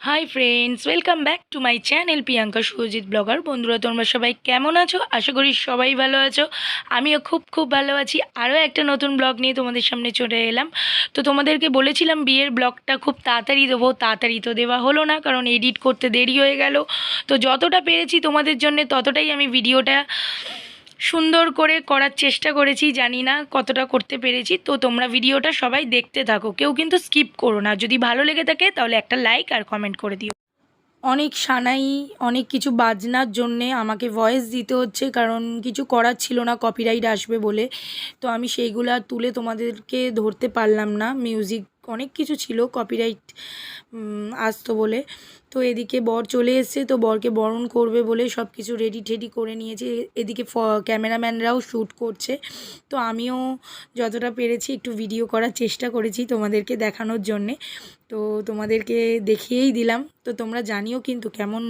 Hi friends, welcome back to my channel Priyanka Surajit blogger. বন্ধুরা, তোমরা সবাই কেমন আছো? আশা করি সবাই ভালো আছো। আমিও খুব খুব ভালো আছি। আরও একটা নতুন ব্লগ নিয়ে তোমাদের সামনে চলে এলাম। তো তোমাদেরকে বলেছিলাম বিয়ের ব্লগটা খুব তাড়াতাড়ি দেবো, তাড়াতাড়ি তো দেওয়া হলো না, কারণ এডিট করতে দেরি হয়ে গেল। তো যতটা পেরেছি তোমাদের জন্য ততটাই আমি ভিডিওটা সুন্দর করে করার চেষ্টা করেছি। জানি না কতটা করতে পেরেছি। তো তোমরা ভিডিওটা সবাই দেখতে থাকো, কেউ কিন্তু স্কিপ করো না। যদি ভালো লেগে থাকে তাহলে একটা লাইক আর কমেন্ট করে দিও। অনেক সানাই, অনেক কিছু বাজনার জন্যে আমাকে ভয়েস দিতে হচ্ছে, কারণ কিছু করার ছিল না, কপিরাইট আসবে বলে। তো আমি সেইগুলো আর তুলে তোমাদেরকে ধরতে পারলাম না। মিউজিক অনেক কিছু ছিল, কপিরাইট আসতো বলে। তো এদিকে বর চলে এসেছে, তো বরকে বরণ করবে বলে সব কিছু রেডি টেডি করে নিয়েছে। এদিকে ক্যামেরাম্যানরাও শ্যুট করছে। তো আমিও যতটা পেরেছি একটু ভিডিও করার চেষ্টা করেছি তোমাদেরকে দেখানোর জন্যে। তো তোমাদেরকে দেখিয়েই দিলাম। তো তোমরা জানিও কিন্তু কেমন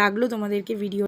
লাগলো তোমাদেরকে ভিডিও।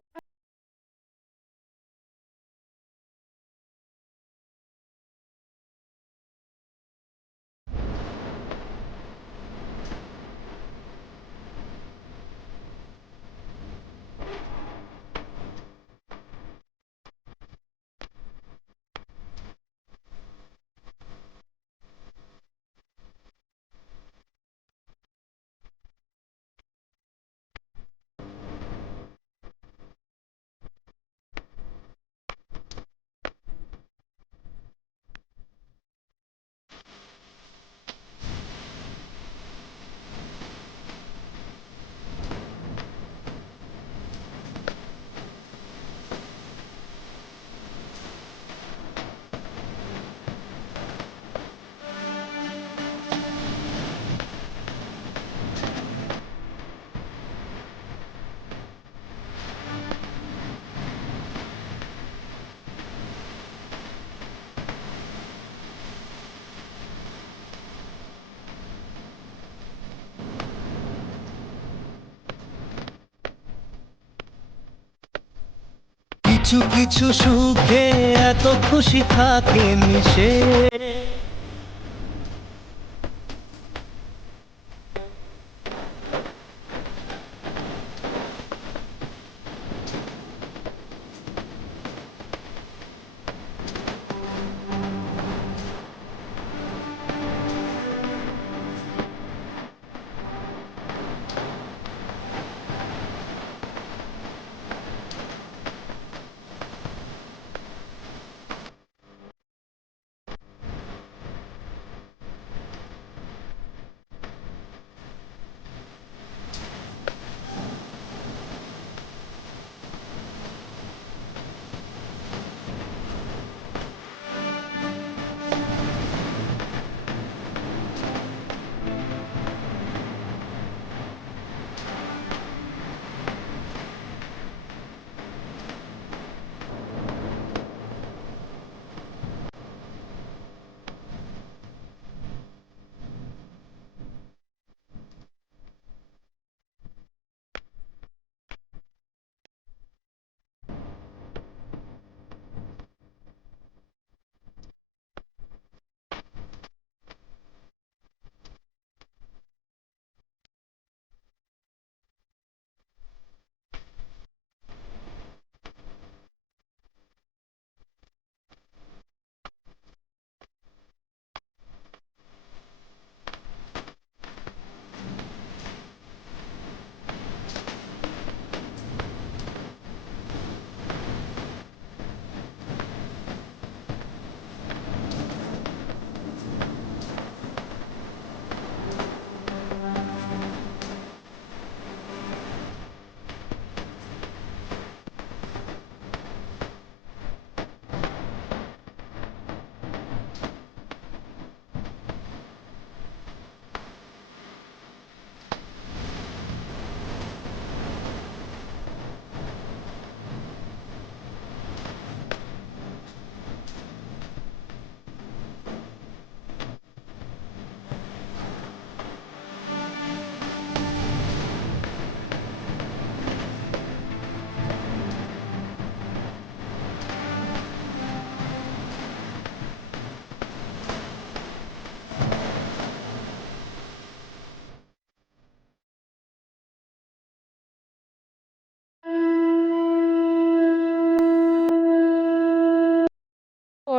কিছু কিছু সুখে এত খুশি থাকে মিশে,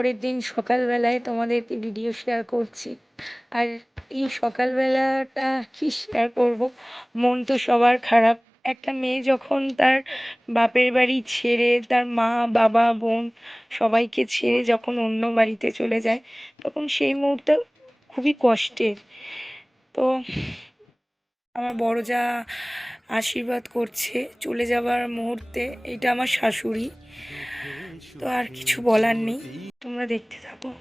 পরের দিন সকালবেলায় তোমাদেরকে ভিডিও শেয়ার করছি। আর এই সকালবেলাটা কি শেয়ার করব, মন তো সবার খারাপ। একটা মেয়ে যখন তার বাপের বাড়ি ছেড়ে, তার মা বাবা বোন সবাইকে ছেড়ে যখন অন্য বাড়িতে চলে যায়, তখন সেই মুহূর্তে খুবই কষ্টের। তো আমার বড় যা আশীর্বাদ করছে চলে যাবার মুহূর্তে, এটা আমার শাশুড়ি। তো আর কিছু বলার নেই, তোমরা দেখতে থাকো।